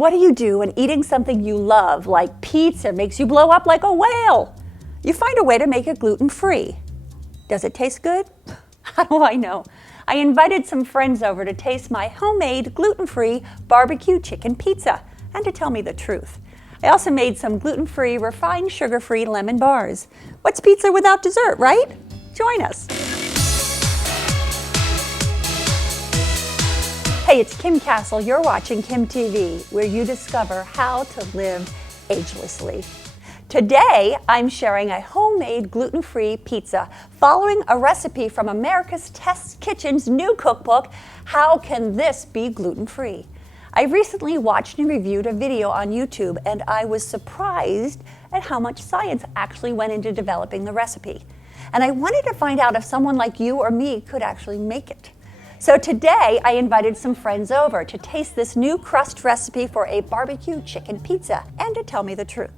What do you do when eating something you love, like pizza, makes you blow up like a whale? You find a way to make it gluten-free. Does it taste good? How do I know? I invited some friends over to taste my homemade gluten-free BBQ Chicken Pizza and to tell me the truth. I also made some gluten-free, refined sugar-free lemon bars. What's pizza without dessert, right? Join us. Hey, it's Kim Castle. You're watching kimTV, where you discover how to live agelessly. Today, I'm sharing a homemade gluten-free pizza following a recipe from America's Test Kitchen's new cookbook, How Can This Be Gluten-Free? I recently watched and reviewed a video on YouTube, and I was surprised at how much science actually went into developing the recipe. And I wanted to find out if someone like you or me could actually make it. So today, I invited some friends over to taste this new crust recipe for a barbecue chicken pizza and to tell me the truth.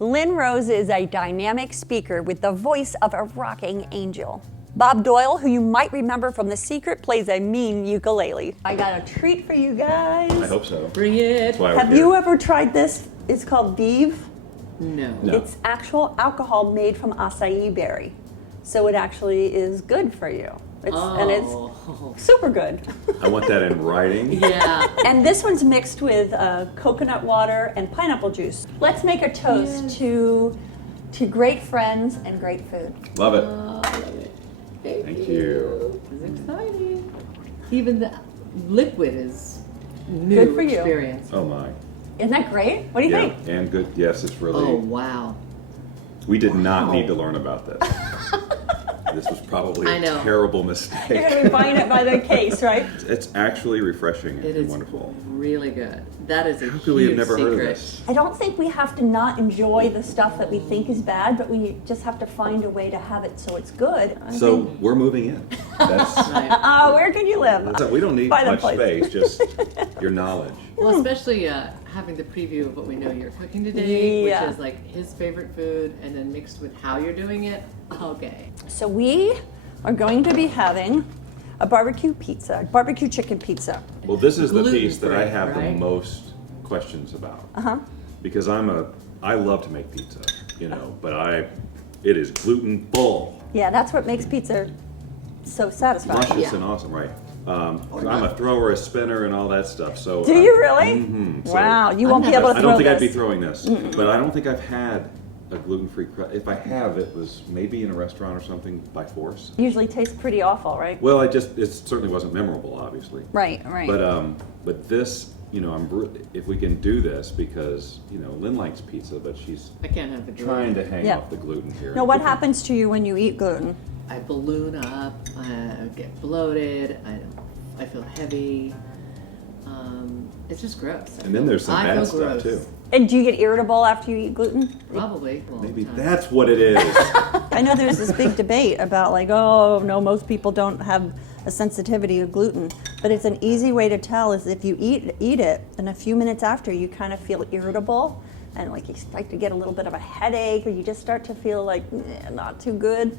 Lynn Rose is a dynamic speaker with the voice of a rocking angel. Bob Doyle, who you might remember from The Secret, plays a mean ukulele. I got a treat for you guys. I hope so. Bring it. Have you ever tried this? It's called Vive. No. It's actual alcohol made from acai berry. So it actually is good for you. And it's super good. I want that in writing. Yeah. And this one's mixed with coconut water and pineapple juice. Let's make a toast to great friends and great food. Love it. Oh, I love it. Thank you. This is exciting. Even the liquid is new Good for you. experience. Oh my. Isn't that great? What do you think? And good. Yes, it's really. Oh, wow. We did not need to learn about this. This was probably a terrible mistake. You're going to be buying it by the case, right? It's actually refreshing It and is wonderful. really good. That is a How huge could we have never secret. heard of this? I don't think we have to not enjoy the stuff that we think is bad, but we just have to find a way to have it so it's good. So we're moving in. That's, Right. Where can you live? we don't need By the much place. space, just your knowledge. Well, especially having the preview of what we know you're cooking today, Yeah. which is like his favorite food, and then mixed with how you're doing it. Okay. So we are going to be having a barbecue chicken pizza. Well, this is the Gluten piece that I free, have the right? most questions about. Because I love to make pizza, but it is gluten full. Yeah, that's what makes pizza so satisfying. Luscious Yeah. and awesome, right? I'm a thrower, a spinner, and all that stuff. So Do you really? So Wow, you won't be able to I throw don't think this. I'd be throwing this, but I don't think I've had a gluten-free crust. If I have, it was maybe in a restaurant or something by force. Usually tastes pretty awful, right? Well, it certainly wasn't memorable, obviously. Right. But this, if we can do this, because Lynn likes pizza, but she's I can't have the trying to hang Yeah. off the gluten here. Now, what happens to you when you eat gluten? I balloon up, I get bloated, I feel heavy. It's just gross. And then there's some I bad feel stuff gross. too. And do you get irritable after you eat gluten? Probably. Well, Maybe that's what it is. I know there's this big debate about oh, no, most people don't have a sensitivity to gluten. But it's an easy way to tell is if you eat it, and a few minutes after you kind of feel irritable and you start to get a little bit of a headache or you just start to feel not too good.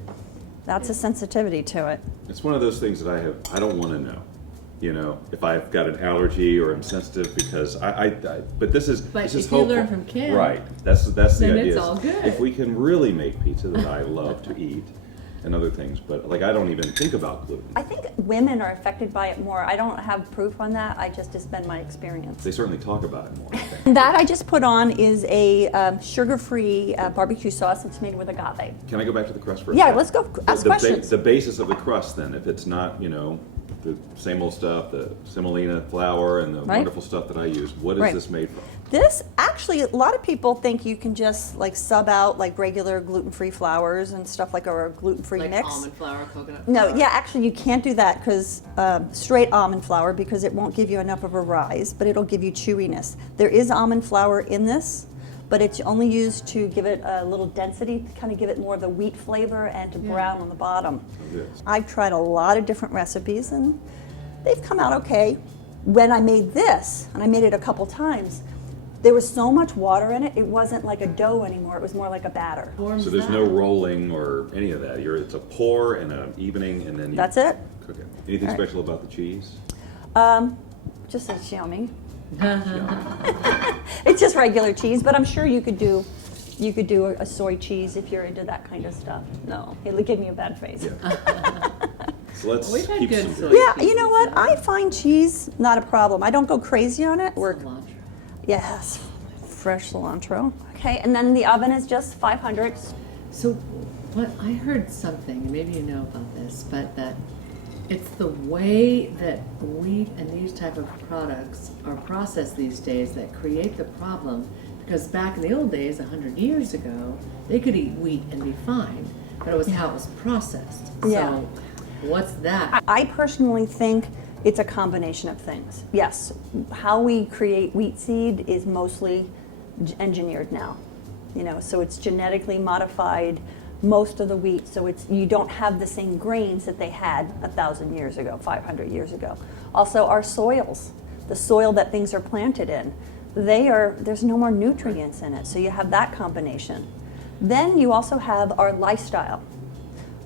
That's a sensitivity to it. It's one of those things that I don't want to know. If I've got an allergy or I'm sensitive because but this is But this is if you hopeful. learn from Kim, right? That's the then idea. it's is all good. If we can really make pizza that I love to eat and other things, but I don't even think about gluten. I think women are affected by it more. I don't have proof on that. It's been my experience. They certainly talk about it more. I think. And that I just put on is a sugar-free barbecue sauce. It's made with agave. Can I go back to the crust for a Yeah, second? let's go ask questions. The basis of the crust, then, if it's not the same old stuff, the semolina flour and the wonderful stuff that I use, what is this made from? This actually, a lot of people think you can just sub out regular gluten-free flours and stuff or a gluten-free like mix. almond flour, coconut No, flour. yeah, actually you can't do that because straight almond flour because it won't give you enough of a rise, but it'll give you chewiness. There is almond flour in this, but it's only used to give it a little density, to kind of give it more of the wheat flavor and to brown on the bottom. Yes. I've tried a lot of different recipes and they've come out okay. When I made this, and I made it a couple times, there was so much water in it, it wasn't like a dough anymore, it was more like a batter. So there's no rolling or any of that. It's a pour and an evening, and then you That's it. cook it. Anything special about the cheese? Just it's yummy. just regular cheese, but I'm sure you could do a soy cheese if you're into that kind of stuff. No, it'll give me a bad face. Yeah. So let's We've had keep good some. soy Yeah, you cheeses, know what? though. I find cheese not a problem. I don't go crazy on it. Cilantro. Yes, fresh cilantro. Okay, and then the oven is just 500. So, what I heard something, and maybe you know about this, but that it's the way that wheat and these type of products are processed these days that create the problem. Because back in the old days, 100 years ago, they could eat wheat and be fine, but it was how it was processed. Yeah. So, what's that? I personally think it's a combination of things. Yes, how we create wheat seed is mostly engineered now. You know, so it's genetically modified most of the wheat, so you don't have the same grains that they had 1,000 years ago, 500 years ago. Also, our soils, the soil that things are planted in, there's no more nutrients in it, so you have that combination. Then you also have our lifestyle.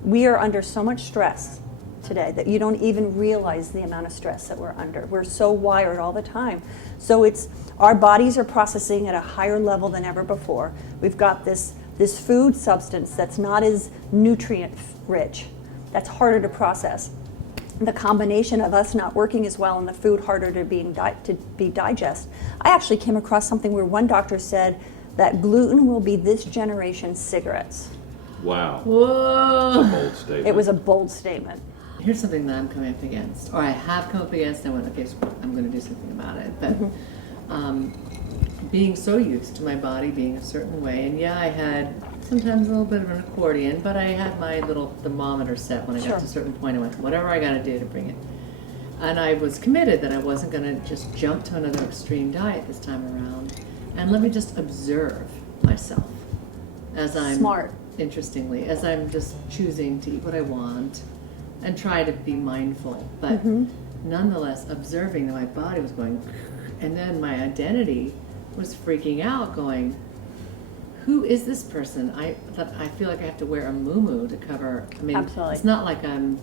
We are under so much stress today that you don't even realize the amount of stress that we're under. We're so wired all the time. So our bodies are processing at a higher level than ever before. We've got this food substance that's not as nutrient rich, that's harder to process. The combination of us not working as well and the food harder to be digest. I actually came across something where one doctor said that gluten will be this generation's cigarettes. Wow. Whoa! That's a bold statement. It was a bold statement. Here's something that I'm coming up against, or I have come up against, and I went, okay, so I'm going to do something about it. But being so used to my body being a certain way, and yeah, I had sometimes a little bit of an accordion, but I had my little thermometer set when I got to a certain point. I went, whatever I got to do to bring it. And I was committed that I wasn't going to just jump to another extreme diet this time around. And let me just observe myself as I'm interestingly, as I'm just choosing to eat what I want and try to be mindful, but nonetheless observing that my body was going, and then my identity was freaking out, going, who is this person? I feel like I have to wear a muumuu to cover. I mean, Absolutely. It's not like I'm,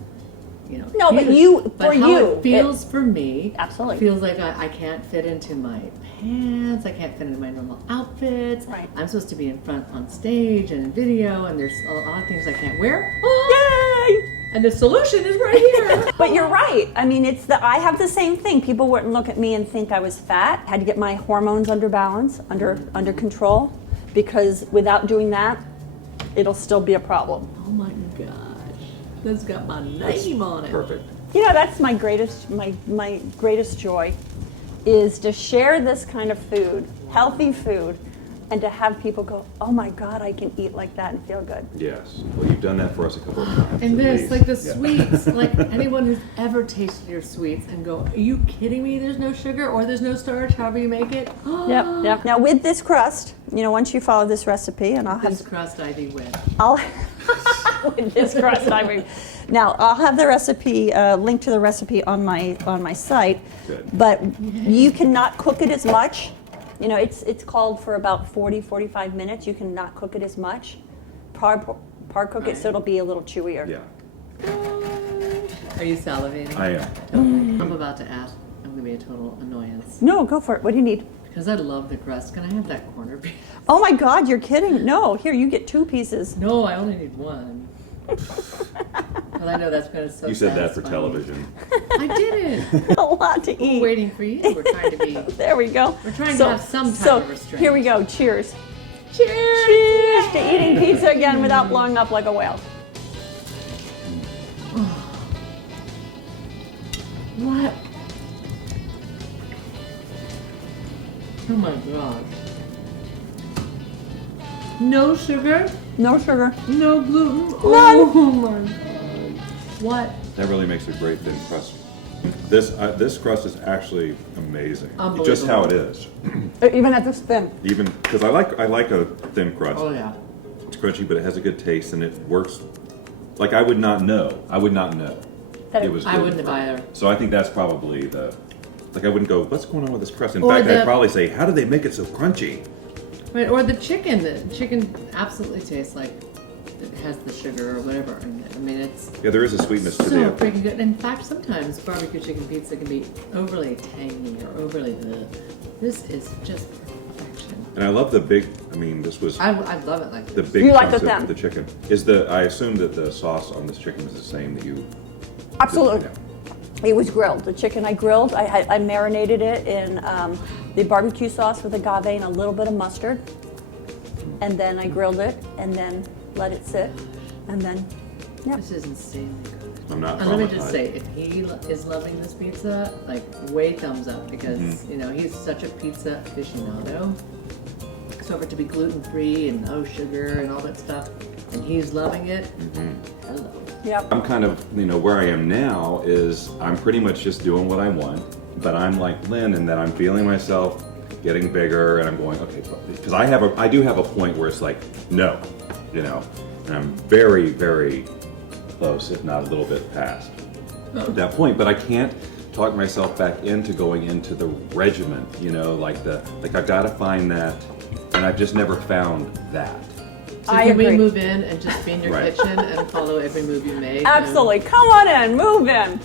No, but huge, for how you, it feels for me. Absolutely. Feels like I can't fit into my pants. I can't fit into my normal outfits. Right. I'm supposed to be in front on stage and in video, and there's a lot of things I can't wear. Yay! And the solution is right here. But you're right. I mean, I have the same thing. People wouldn't look at me and think I was fat. Had to get my hormones under balance, under control, because without doing that, it'll still be a problem. Oh my gosh, that's got my name on it. Perfect. You know, that's my greatest joy, is to share this kind of food, healthy food, and to have people go, oh my God, I can eat like that and feel good. Yes. Well, you've done that for us a couple of times. And at this, least. like the Yeah. sweets, like anyone who's ever tasted your sweets and go, are you kidding me? There's no sugar or there's no starch, however you make it. Yep. Now with this crust, once you follow this recipe, and This crust I do with. with this crust, now I'll have the recipe, link to the recipe on my site. Good. But you cannot cook it as much. It's called for about 45 minutes. You cannot cook it as much. Par cook it so it'll be a little chewier. Yeah. Are you salivating? I am. I'm about to ask. I'm going to be a total annoyance. No, go for it. What do you need? Because I love the crust. Can I have that corner piece? Oh my God, you're kidding. No, here, you get 2 pieces. No, I only need one. But I know that's going to so You said that for satisfy me. television. I didn't. A lot to We're eat. waiting for you. We're trying to be. There we go. We're trying to have some type of restraint. Here we go. Cheers. Cheers! Cheers to eating pizza again without blowing up like a whale. What? Oh my gosh. No sugar, No sugar. no gluten. None. Oh my god. What? That really makes a great thin crust. This crust is actually amazing. Unbelievable. Just how it is. Even at this thin. Even because I like a thin crust. Oh yeah. It's crunchy, but it has a good taste and it works. Like I would not know. That It was. I good. wouldn't have either. So I think that's probably I wouldn't go, what's going on with this crust? In Or fact, the- I'd probably say, how do they make it so crunchy? Right, or the chicken. The chicken absolutely tastes like it has the sugar or whatever in it. I mean, it's Yeah, there is a sweetness to so the. freaking good. In fact, sometimes barbecue chicken pizza can be overly tangy or overly. This is just perfection. And I love the big, I mean, this was I love it like the this. big You like chunks the of thin? the chicken. I assume that the sauce on this chicken is the same that you... Absolutely. Yeah. It was grilled. The chicken I grilled, I marinated it in the barbecue sauce with agave and a little bit of mustard. And then I grilled it and then let it sit. And then, yeah. This is insanely good. I'm not And let me just traumatized. say, if he is loving this pizza, like, way thumbs up, because, Mm-hmm. you know, he's such a pizza aficionado. So for it to be gluten-free and no sugar and all that stuff, and he's loving it, Mm-hmm. hello. Yep. I'm kind of, where I am now is I'm pretty much just doing what I want, but I'm like Lynn in that I'm feeling myself getting bigger and I'm going, okay, because I do have a point where it's like, no, and I'm very, very close, if not a little bit past that point, but I can't talk myself back into going into the regiment, like I've got to find that, and I've just never found that. So I can we agree. move in and just be in your Right. kitchen and follow every move you made? Absolutely. Come on in, move in.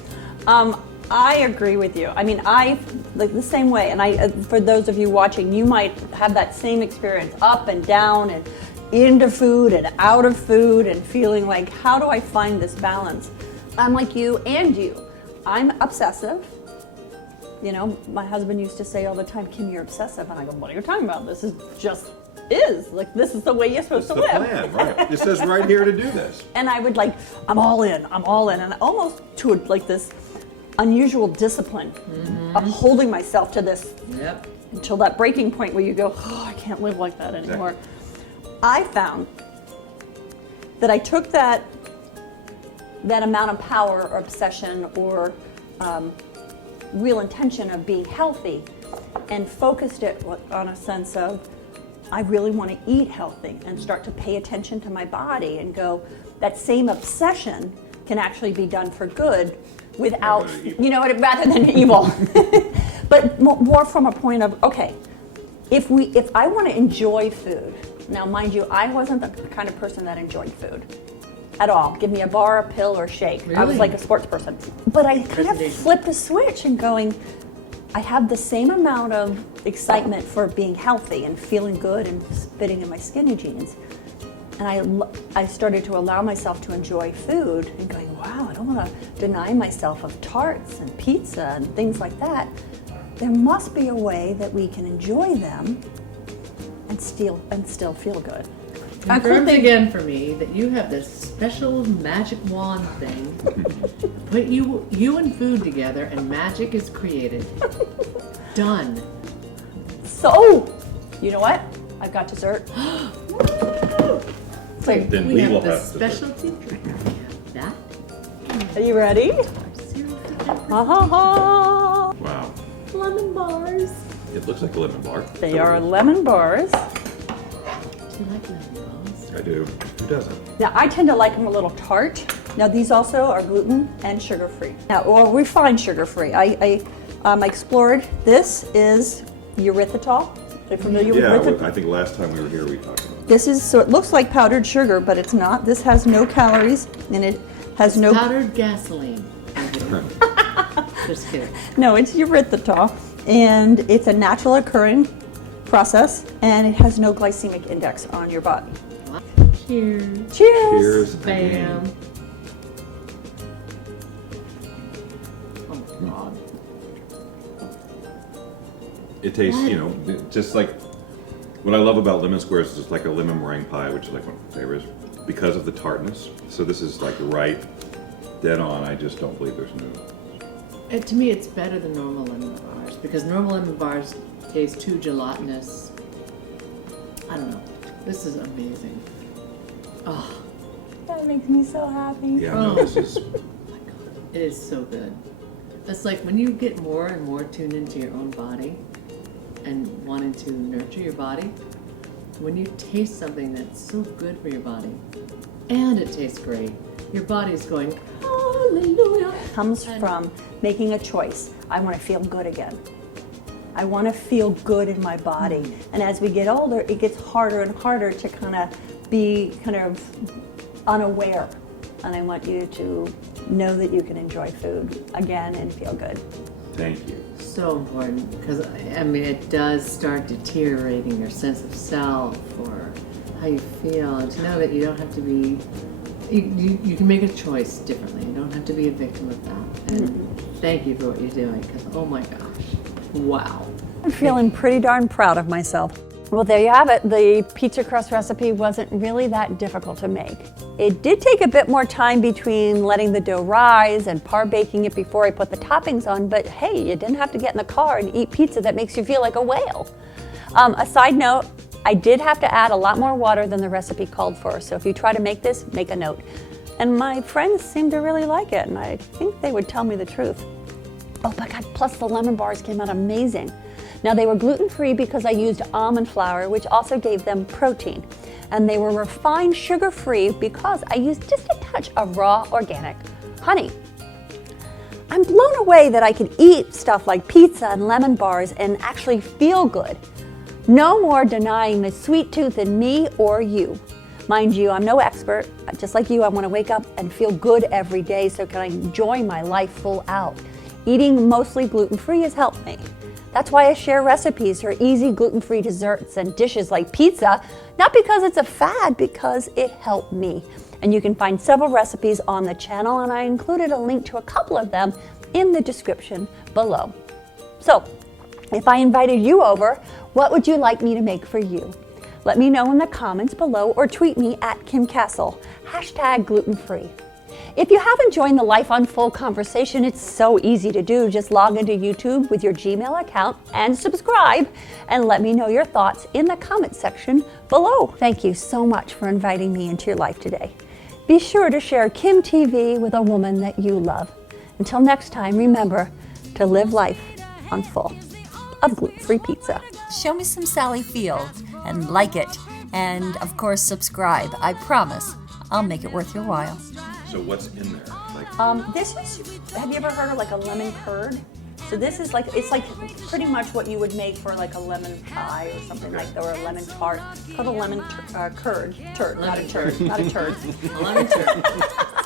I agree with you. I mean, I like the same way. And for those of you watching, you might have that same experience, up and down and into food and out of food and feeling like, how do I find this balance? I'm like you and you. I'm obsessive. My husband used to say all the time, Kim, you're obsessive. And I go, what are you talking about? This is just like, this is the way you're supposed That's to the live. plan, right? It says right here to do this. And I would I'm all in, and almost to like this unusual discipline of holding myself to this Yep. until that breaking point where you go, oh, I can't live like that anymore. I found that I took that amount of power or obsession or real intention of being healthy and focused it on a sense of, I really want to eat healthy and start to pay attention to my body and go, that same obsession can actually be done for good without, rather than evil. But more from a point of, okay, if I want to enjoy food, now mind you, I wasn't the kind of person that enjoyed food at all. Give me a bar, a pill, or a shake. I was Really? like a sports person. But I kind of Presentation. flipped a switch and going, I have the same amount of excitement for being healthy and feeling good and fitting in my skinny jeans. And I started to allow myself to enjoy food and going, wow, I don't want to deny myself of tarts and pizza and things like that. There must be a way that we can enjoy them and still feel good. Confirms again for me that you have this special magic wand thing. Put you and food together and magic is created. Done. So, you know what? I've got dessert. Wait, Then we we have will the have dessert. specialty drink. We have that. Are you ready? Our syrup Ha ha ha! Wow. lemon bars. It looks like a lemon bar. They are lemon bars. Do you like lemon bars? I do. Who doesn't? Now, I tend to like them a little tart. Now, these also are gluten and sugar-free. Now, or refined sugar-free. I explored. This is erythritol. Are you familiar with Yeah, erythritol? I think last time we were here, we talked about This is, so it looks like powdered sugar, but it's not. This has no calories, and it has no... Powdered gasoline. I'm kidding. Just kidding. No, it's erythritol, and it's a natural occurring process, and it has no glycemic index on your body. Cheers. Cheers! Cheers. Bam. again. Oh my god. It tastes, just like what I love about lemon squares is it's like a lemon meringue pie, which is like one of my favorites, because of the tartness. So this is like right, dead on. I just don't believe there's no. To me, it's better than normal lemon bars because normal lemon bars taste too gelatinous. I don't know. This is amazing. Oh, That makes me so happy. Yeah, no, this is. it is so good. It's like when you get more and more tuned into your own body and wanting to nurture your body, when you taste something that's so good for your body and it tastes great, your body's going, hallelujah. Comes from making a choice. I want to feel good again. I want to feel good in my body. And as we get older, it gets harder and harder to kind of be unaware. And I want you to know that you can enjoy food again and feel good. Thank you. So important, because I mean, it does start deteriorating your sense of self or how you feel, and to know that you don't have to be, you can make a choice differently. You don't have to be a victim of that. And thank you for what you're doing, because oh my gosh, wow. I'm feeling pretty darn proud of myself. Well, there you have it. The pizza crust recipe wasn't really that difficult to make. It did take a bit more time between letting the dough rise and par baking it before I put the toppings on, but hey, you didn't have to get in the car and eat pizza that makes you feel like a whale. A side note, I did have to add a lot more water than the recipe called for, so if you try to make this, make a note. And my friends seem to really like it, and I think they would tell me the truth. Oh my God, plus the lemon bars came out amazing. Now they were gluten-free because I used almond flour, which also gave them protein. And they were refined sugar-free because I used just a touch of raw organic honey. I'm blown away that I can eat stuff like pizza and lemon bars and actually feel good. No more denying the sweet tooth in me or you. Mind you, I'm no expert. Just like you, I want to wake up and feel good every day so can I enjoy my life full out. Eating mostly gluten-free has helped me. That's why I share recipes for easy gluten-free desserts and dishes like pizza, not because it's a fad, because it helped me. And you can find several recipes on the channel, and I included a link to a couple of them in the description below. So, if I invited you over, what would you like me to make for you? Let me know in the comments below or tweet me at KimCastle, #glutenfree. If you haven't joined the Life on Full conversation, it's so easy to do. Just log into YouTube with your Gmail account and subscribe, and let me know your thoughts in the comment section below. Thank you so much for inviting me into your life today. Be sure to share kimTV with a woman that you love. Until next time, remember to live life on full of gluten-free pizza. Show me some Sally Fields and like it. And of course, subscribe. I promise I'll make it worth your while. So what's in there? Like, This is, have you ever heard of like a lemon curd? So this is like, it's like pretty much what you would make for like a lemon pie or something like that, or a lemon tart. It's called a lemon curd. Turd, not a turd, not a turd. A lemon turd.